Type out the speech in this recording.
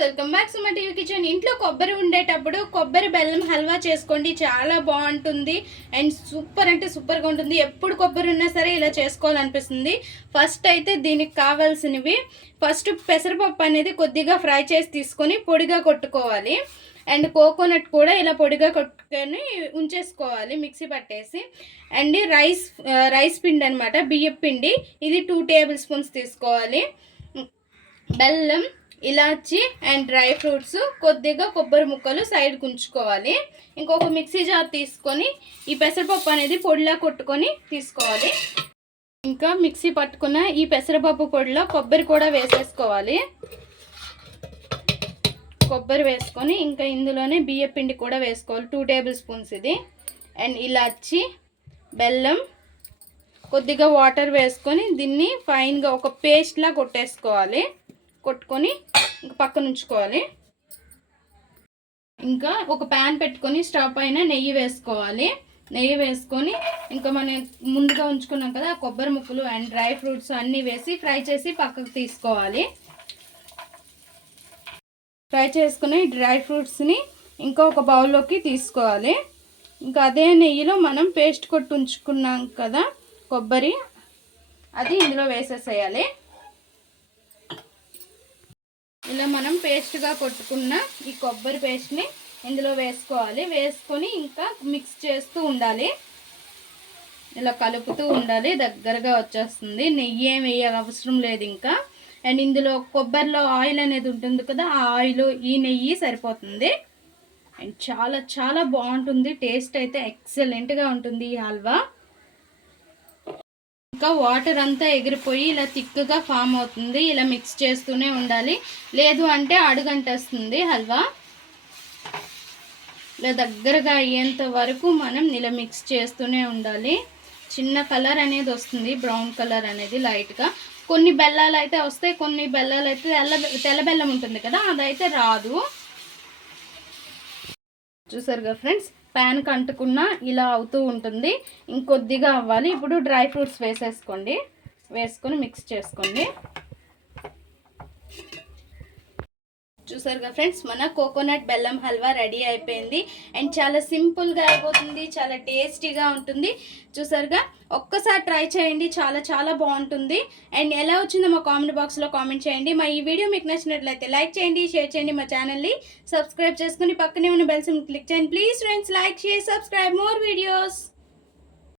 Welcome back Suma TV kitchen. ఇంట్లో కొబ్బరి ఉండేటప్పుడు కొబ్బరి బెల్లం హల్వా చేసుకోండి చాలా బాగుంటుంది. అండ్ సూపర్ అంటే సూపర్గా ఉంటుంది. ఎప్పుడు కొబ్బరి ఉన్నా సరే ఇలా చేసుకోవాలనిపిస్తుంది. ఫస్ట్ అయితే దీనికి కావాల్సినవి ఫస్ట్ పెసరపప్పు అనేది కొద్దిగా ఫ్రై చేసి తీసుకొని పొడిగా కొట్టుకోవాలి. అండ్ కోకోనట్ కూడా ఇలా పొడిగా కొట్టుకొని ఉంచేసుకోవాలి మిక్సీ పట్టేసి. అండ్ రైస్ రైస్ పిండి అనమాట బియ్యం పిండి. ఇది టూ టేబుల్ స్పూన్స్ తీసుకోవాలి. బెల్లం ఇలాచి అండ్ డ్రై ఫ్రూట్స్ కొద్దిగా కొబ్బరి ముక్కలు సైడ్కి ఉంచుకోవాలి ఇంకొక మిక్సీ జార్ తీసుకొని ఈ పెసరపప్పు అనేది పొడిలా కొట్టుకొని తీసుకోవాలి. ఇంకా మిక్సీ పట్టుకున్న ఈ పెసరపప్పు పొడిలో కొబ్బరి కూడా వేసేసుకోవాలి. కొబ్బరి వేసుకొని ఇంకా ఇందులోనే బియ్యం పిండి కూడా వేసుకోవాలి. టూ టేబుల్ స్పూన్స్ ఇది. అండ్ ఇలాచి బెల్లం కొద్దిగా వాటర్ వేసుకొని దీన్ని ఫైన్గా ఒక పేస్ట్లా కొట్టేసుకోవాలి. కొట్టుకొని ఇంకా పక్కన ఉంచుకోవాలి. ఇంకా ఒక ప్యాన్ పెట్టుకొని స్టవ్ పైన నెయ్యి వేసుకోవాలి. నెయ్యి వేసుకొని ఇంకా మనం ముందుగా ఉంచుకున్నాం కదా ఆ కొబ్బరి ముక్కలు అండ్ డ్రై ఫ్రూట్స్ అన్నీ వేసి ఫ్రై చేసి పక్కకు తీసుకోవాలి. ఫ్రై చేసుకుని డ్రై ఫ్రూట్స్ని ఇంకా ఒక బౌల్లోకి తీసుకోవాలి. ఇంకా అదే నెయ్యిలో మనం పేస్ట్ కొట్టి ఉంచుకున్నాం కదా కొబ్బరి అది ఇందులో వేసేసేయాలి. ఇలా మనం పేస్ట్గా కొట్టుకున్న ఈ కొబ్బరి పేస్ట్ని ఇందులో వేసుకోవాలి. వేసుకొని ఇంకా మిక్స్ చేస్తూ ఉండాలి. ఇలా కలుపుతూ ఉండాలి. దగ్గరగా వచ్చేస్తుంది. నెయ్యి ఏం వేయ అవసరం లేదు ఇంకా. అండ్ ఇందులో కొబ్బరిలో ఆయిల్ అనేది ఉంటుంది కదా ఆ ఆయిల్ ఈ నెయ్యి సరిపోతుంది. అండ్ చాలా చాలా బాగుంటుంది. టేస్ట్ అయితే ఎక్సలెంట్గా ఉంటుంది ఈ హల్వా. ఇంకా వాటర్ అంతా ఎగిరిపోయి ఇలా థిక్గా ఫామ్ అవుతుంది. ఇలా మిక్స్ చేస్తూనే ఉండాలి. లేదు అంటే అడుగంటేస్తుంది హల్వా. ఇలా దగ్గరగా అయ్యేంత వరకు మనం ఇలా మిక్స్ చేస్తూనే ఉండాలి. చిన్న కలర్ అనేది వస్తుంది. బ్రౌన్ కలర్ అనేది లైట్గా. కొన్ని బెల్లాలు అయితే వస్తాయి. కొన్ని బెల్లాలు అయితే తెల్ల తెల్ల బెల్లం ఉంటుంది కదా అదైతే రాదు. చూసారుగా ఫ్రెండ్స్? ప్యాన్కి అంటుకున్న ఇలా అవుతూ ఉంటుంది. ఇంకొద్దిగా అవ్వాలి. ఇప్పుడు డ్రై ఫ్రూట్స్ వేసేసుకోండి. వేసుకొని మిక్స్ చేసుకోండి. చూసారుగా ఫ్రెండ్స్ మన కోకోనట్ బెల్లం హల్వా రెడీ అయిపోయింది. అండ్ చాలా సింపుల్గా అయిపోతుంది చాలా టేస్టీగా ఉంటుంది. చూసారుగా ఒక్కసారి ట్రై చేయండి చాలా చాలా బాగుంటుంది. అండ్ ఎలా వచ్చిందో మా కామెంట్ బాక్స్లో కామెంట్ చేయండి. మా ఈ వీడియో మీకు నచ్చినట్లయితే లైక్ చేయండి షేర్ చేయండి మా ఛానల్ని. సబ్స్క్రైబ్ చేసుకుని పక్కనే ఉన్న బెల్స్ క్లిక్ చేయండి. Please friends like share subscribe. More videos.